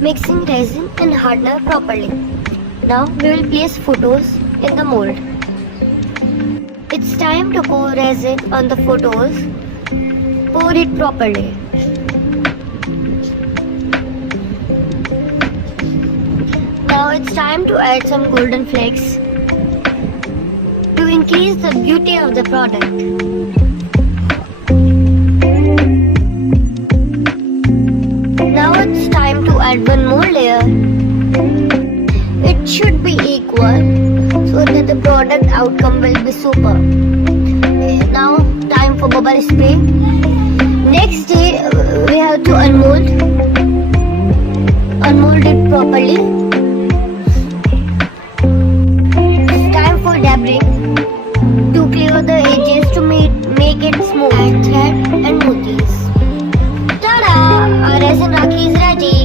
mixing resin and hardener properly. Now we will place photos in the mold. It's time to pour resin on the photos. Pour it properly. Now it's time to add some golden flakes to increase the beauty of the product. Now it's time to add one more layer. It should be equal so that the product outcome will be super. Now time for bubble spray. Next we have to unmold it properly. It's time for dabbing to clear the edges to make it smooth. Add thread and motifs. Ta-da! Our resin Rakhi is ready.